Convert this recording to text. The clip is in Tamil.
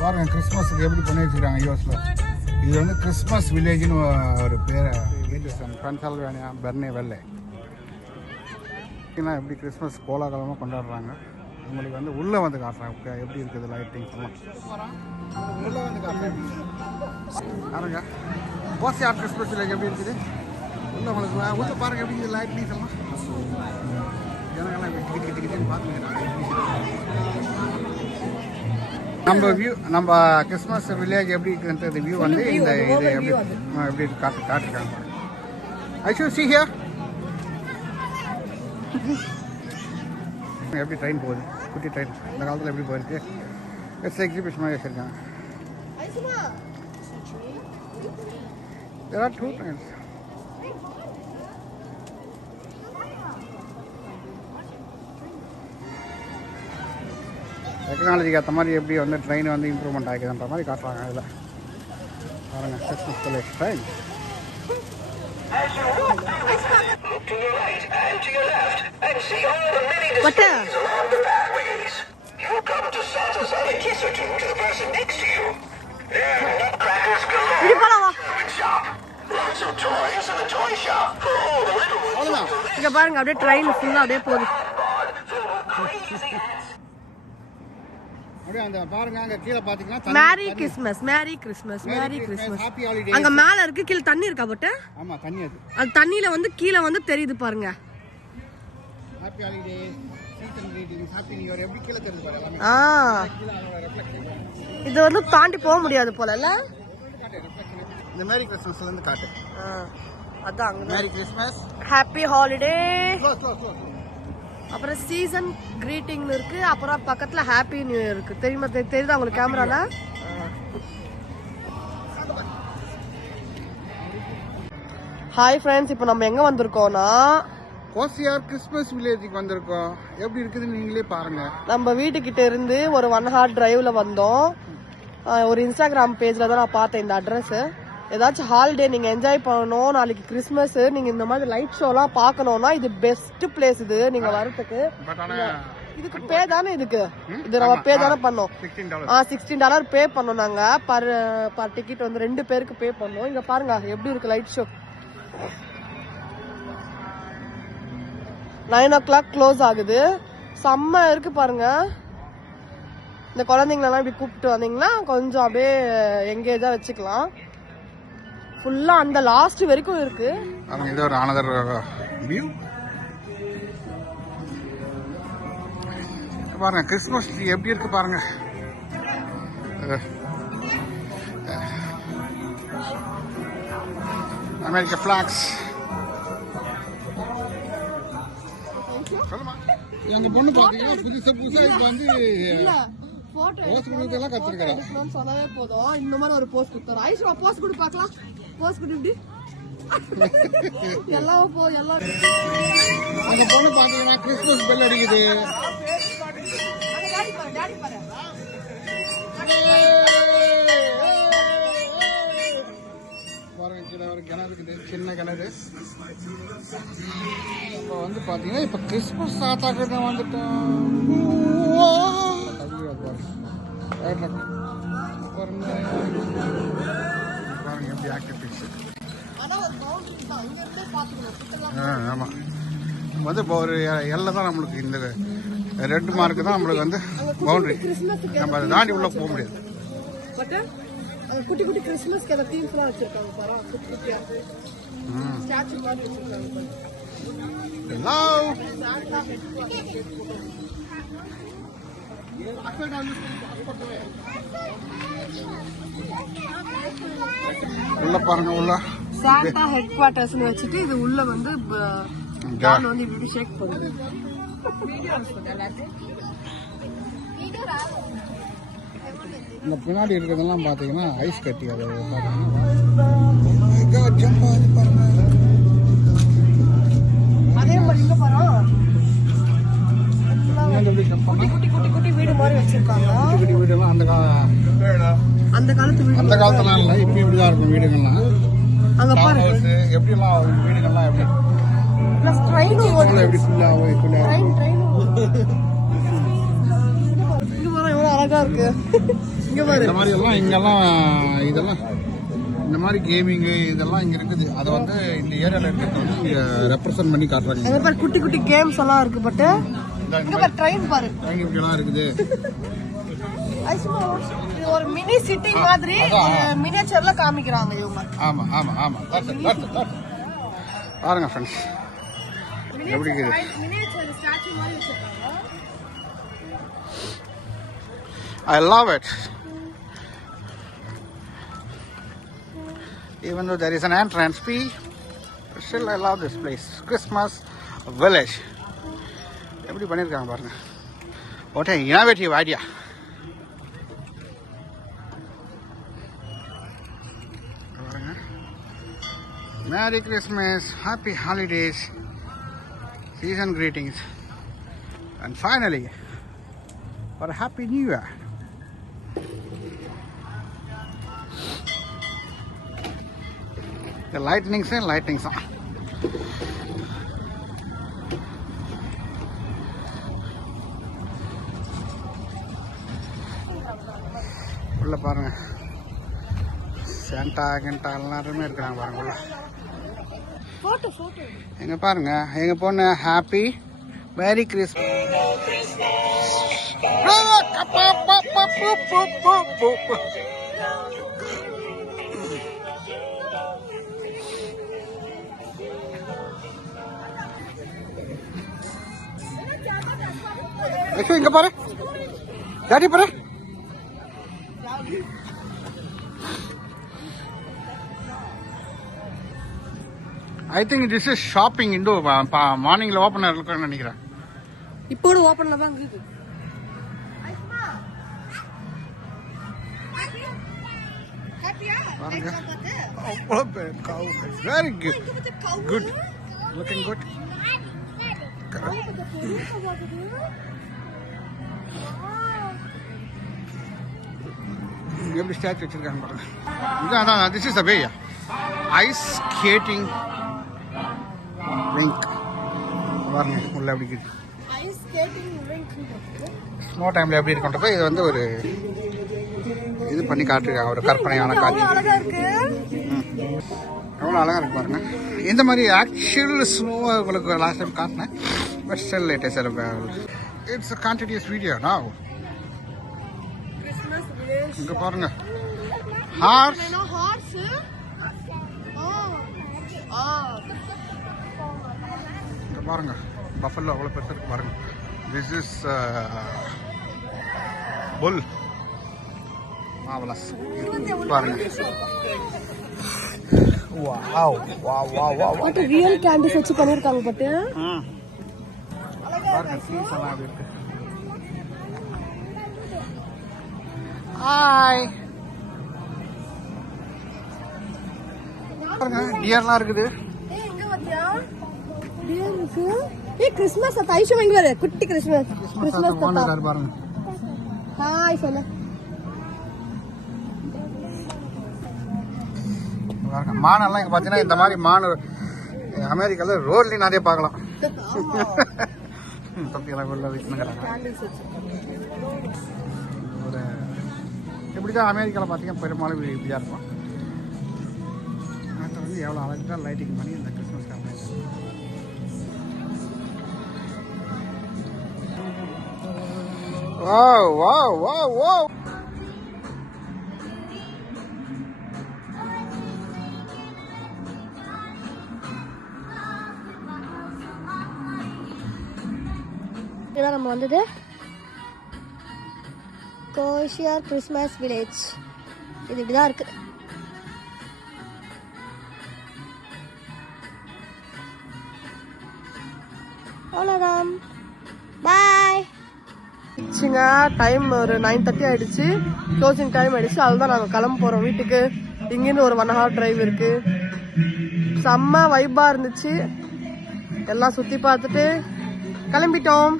பாருங்க கிறிஸ்மஸுக்கு எப்படி பண்ணி வச்சுக்கிறாங்க யூஎஸ்ல. இது வந்து கிறிஸ்மஸ் வில்லேஜ்னு ஒரு பேர். பென்சில்வேனியா பெர்னே வெள்ளை எப்படி கிறிஸ்மஸ் கோலாகலமாக கொண்டாடுறாங்க. உங்களுக்கு வந்து உள்ளே வந்து காட்டுறாங்க எப்படி இருக்குது லைட்டிங்ஸ் எல்லாம். உள்ளே வந்து காட்டுறேன் பாருங்க. ஓசியார் கிறிஸ்மஸ் வில்லேஜ் எப்படி இருக்குது. உள்ளே உங்களுக்கு உள்ளே பாருங்கள் எப்படி இருக்குது லைட்டிங்ஸ் எல்லாம். ஜனங்கள்லாம் கிட்டு பார்த்துக்கிறாங்க. நம்ம கிறிஸ்மஸ் வில்லேஜ் எப்படி இருக்குன்றது வியூ வந்து இந்த இது எப்படி காட்டுறாங்க. I should see here. எப்படி ட்ரெயின் போகுது, குட்டி ட்ரெயின் இந்த காலத்தில் எப்படி போயிருக்கு. இட்ஸ் எக்ஸிபிஷன் மாதிரி வச்சுருக்காங்க. There are 2 trains. டெக்னாலஜிக்கு ஏற்ற மாதிரி எப்படி வந்து ட்ரெயின் வந்து இம்ப்ரூவ்மெண்ட் ஆகிக்குதுன்ற மாதிரி காட்டுறாங்க. இதில் பாருங்க கிறிஸ்மஸ் வில்லேஜ் ட்ரெயின். இங்க பாருங்க அப்படியே ட்ரெயின் ஃபுல்லா அப்படியே போகுது. மேரி கிறிஸ்மஸ் அங்க மேல இருக்கு. கீழ தண்ணி இருக்கா போட்டு. ஆமா தண்ணி அது தண்ணியில வந்து கீழ வந்து தெரியுது பாருங்க. Happy holiday season greetings happy new year எப்படி கீழ தெரியுது பாருங்க. இது வந்து தாண்டி போக முடியாது போலல. இந்த மேரி கிறிஸ்மஸ்ல இருந்து காட்டு. அதான் அங்க மேரி கிறிஸ்மஸ் ஹாப்பி ஹாலிடே. அப்புறம் சீசன் கிரீட்டிங்னு இருக்கு. அப்புறம் பக்கத்துல ஹாப்பி நியூ இயர் இருக்கு. தெரியுதா உங்களுக்கு கேமரால. ஹாய் ஃப்ரெண்ட்ஸ், இப்போ நம்ம எங்க வந்திருக்கோம்னா ஓசியார் கிறிஸ்மஸ் வில்லேஜுக்கு வந்திருக்கோம். எப்படி இருக்குதுன்னு நீங்களே பாருங்க. நம்ம வீட்டுக்கிட்ட இருந்து ஒரு 1 hour டிரைவ்ல வந்தோம். ஒரு இன்ஸ்டாகிராம் பேஜ்ல தான் நான் பார்த்தேன் இந்த அட்ரஸ். ஏதாச்சும் ஹாலிடே நீங்க என்ஜாய் பண்ணணும், நாளைக்கு கிறிஸ்மஸ், நீங்க இந்த மாதிரி லைட் ஷோலாம் பார்க்கணும்னா இது பெஸ்ட் பிளேஸ். இது நீங்க வரதுக்கு இதுக்கு பே தானே. இது நம்ம பே தானே பண்ணோம். $16 பே பண்ணோம் நாங்க. பர் டிக்கெட் வந்து 2 பேருக்கு பே பண்ணோம். இங்க பாருங்க எப்படி இருக்கு லைட் ஷோ. 9 o'clock க்ளோஸ் ஆகுது. செம்ம இருக்கு பாருங்க. இந்த குழந்தைங்களெல்லாம் இப்படி கூப்பிட்டு வந்தீங்கன்னா கொஞ்சம் அப்படியே எங்கேஜா வச்சுக்கலாம். ஃபுல்லா அந்த லாஸ்ட் வரைக்கும் இருக்கு. இது ஒரு another view. பாருங்க கிறிஸ்மஸ் ட்ரீ எப்படி இருக்கு பாருங்க. America flags. எங்க பொண்ணு பாத்தீங்கன்னா புதுசா இப்ப வந்து போஸ்ட் கொடுத்தெல்லாம் கத்துருக்கேன். சொல்லவே போதும். இந்த மாதிரி ஒரு போஸ்ட் கொடுத்தாரு. ஐஸ்வா போஸ்ட் கொடு பார்க்கலாம். போஸ்ட் கொடு இப்படி எல்லாம் எல்லாம். அந்த பொண்ணு பாத்தீங்கன்னா கிறிஸ்மஸ் பெல் அடிக்குது. பாருங்க கீழே ஒரு கிணறு இருக்குது, சின்ன கிணறு. இப்போ வந்து பாத்தீங்கன்னா இப்ப கிறிஸ்மஸ் தாத்தாக்கிட்ட வந்துட்டோம். பாருங்க எப்படி ஆக்டிவிட்டிஸ். ஆமா வந்து இப்போ ஒரு எல்லை தான் நம்மளுக்கு. இந்த ரெட் மார்க்கு தான் நம்மளுக்கு வந்து பவுண்டரி. நம்ம அதை தாண்டி உள்ள போக முடியாது. குட்டி குட்டி கிறிஸ்மஸ்க்கு அந்த தீம்ஸ்லாம் வச்சிருக்காங்க பாரு. குட்டி குட்டியா ஸ்டாச்சு மாதிரி வச்சிருக்காங்க. ஹலோ உள்ள பாருங்க. உள்ள சாண்டா ஹெட் குவார்ட்டர்ஸ்னு வச்சிட்டு இது உள்ள வந்து டான் வந்து இப்படி ஷேக் பண்ணுது. இந்த பின்னாடி இருக்கிறதெல்லாம் பாத்தீங்கன்னா ஐஸ் கட்டி. அதை அதே மாதிரி இங்க பாரு. குட்டி குட்டி குட்டி வீடு மாதிரி வச்சிருக்காங்க. குட்டி வீடுலாம் அந்த காலத்து வீடு. அந்த காலத்துல இல்ல, இப்ப இப்படிதான் இருக்கும் வீடுகள்லாம். அங்க பாருங்க எப்படி எல்லாம் வீடுகள்லாம் எப்படி பிளஸ் ட்ரெயின் எப்படி ஃபுல்லா ட்ரெயின் இங்க பாருங்க எவ்வளவு அழகா இருக்கு. இங்க பாரு. இந்த மாதிரி எல்லாம் இங்கெல்லாம் இதெல்லாம் இந்த மாதிரி கேமிங்கு இதெல்லாம் இங்கே இருக்குது. அதை வந்து இந்த ஏரியாவில் இருக்கிறது வந்து இங்கே ரெப்ரசன்ட் பண்ணி காட்டுறாங்க. அங்க பாரு குட்டி குட்டி கேம்ஸ் எல்லாம் இருக்கு. பட் இங்க பாரு ட்ரெயின் பாரு. ட்ரெயின் இப்படிலாம் இருக்குது. இது ஒரு மினி சிட்டி மாதிரி ஒரு மினியேச்சர்ல காமிக்கிறாங்க இவங்க. ஆமா ஆமா ஆமா பாருங்க ஃப்ரெண்ட்ஸ் எப்படி இருக்குது. மினியேச்சர் ஸ்டாச்சு மாதிரி வச்சிருக்காங்க. I love it. Even though there is an entrance fee, still I love this place. Christmas Village. எப்படி பண்ணிருக்காங்க பாருங்க. What an innovative idea. பாருங்க. Merry Christmas, Happy Holidays, season greetings, and finally for a Happy New Year. The lightnings and lightnings on. உள்ள பாருங்க சாண்டா கண்டா எல்லாருமே இருக்காங்க பாருங்க உள்ள. போட்டோ போட்டோ எங்க பாருங்க எங்க பொண்ணு ஹாப்பி மேரி கிறிஸ்மஸ். இங்க பாரு டாடி பாரு. I think this is shopping window. மார்னிங்ல ஓப்பன் இருக்குன்னு நினைக்கிறேன். இப்போ ஓப்பன்ல தான் இருக்கு. Very good. Good. Looking good. எப்படி ஸ்டாச்சு வச்சிருக்காங்க பாருங்க. இதான் this is the way. Ice skating rink பாருங்க உள்ள எப்படி இருக்குது. ஐஸ் ஸ்கேட்டிங் ரிங்க் ஸ்னோ டைம்ல எப்படி இருக்குன்றது இது வந்து ஒரு இது பண்ணி காட்டிருக்காங்க. ஒரு கற்பனையான காட்சி. அழகா இருக்கு. எவ்வளோ அழகா இருக்கு பாருங்க. இந்த மாதிரி ஆக்சுவல் ஸ்னோவை உங்களுக்கு லாஸ்ட் டைம் காட்டினேன். But still it is it's a continuous video now. Christmas village. இங்க பாருங்க ஹார்ஸ். ஹார்ஸ். இங்க பாருங்க பஃபலோ அவ்வளோ பெருசா இருக்கு பாருங்க. This is full. மாவலஸ் பாருங்க. Wow wow wow wow. What real candies வச்சு பண்ணிருக்காங்க பட். பாருங்க சீஸ் எல்லாம் அப்படி இருக்கு. ஹாய் பாருங்க டியர்லாம் இருக்குது. ஏய் இங்க பாத்தியா டியர் இருக்கு. ஏய் கிறிஸ்மஸ் தாத்தா ஐஷு வாங்கி வர குட்டி கிறிஸ்மஸ் தாத்தா பாருங்க. ஹாய் சொல்லு. மானெல்லாம் இங்க பாத்தீங்கன்னா இந்த மாதிரி மான் அமெரிக்கால ரோட்லயும் நிறைய பார்க்கலாம். ஒரு இப்படிதான் அமெரிக்கால பாத்தீங்கன்னா பெரும்பாலும் இப்படியா இருக்கும். வந்து எவ்வளவு அழகா லைட்டிங் பண்ணி இந்த Christmas comedy. Wow wow wow wow. இதான் நம்ம வந்தது கோஷியர் கிறிஸ்மஸ் வில்லேஜ். இது இப்படிதான் இருக்கு. அவ்வளோதான். பாய். டைம் ஒரு 9:30 ஆயிடுச்சு. க்ளோசிங் டைம் ஆயிடுச்சு. அதுதான் நாங்கள் கிளம்ப போகிறோம் வீட்டுக்கு. இங்கேருந்து ஒரு 1 hour டிரைவ் இருக்கு. செம்ம வைப்பா இருந்துச்சு. எல்லாம் சுற்றி பார்த்துட்டு கிளம்பிட்டோம்.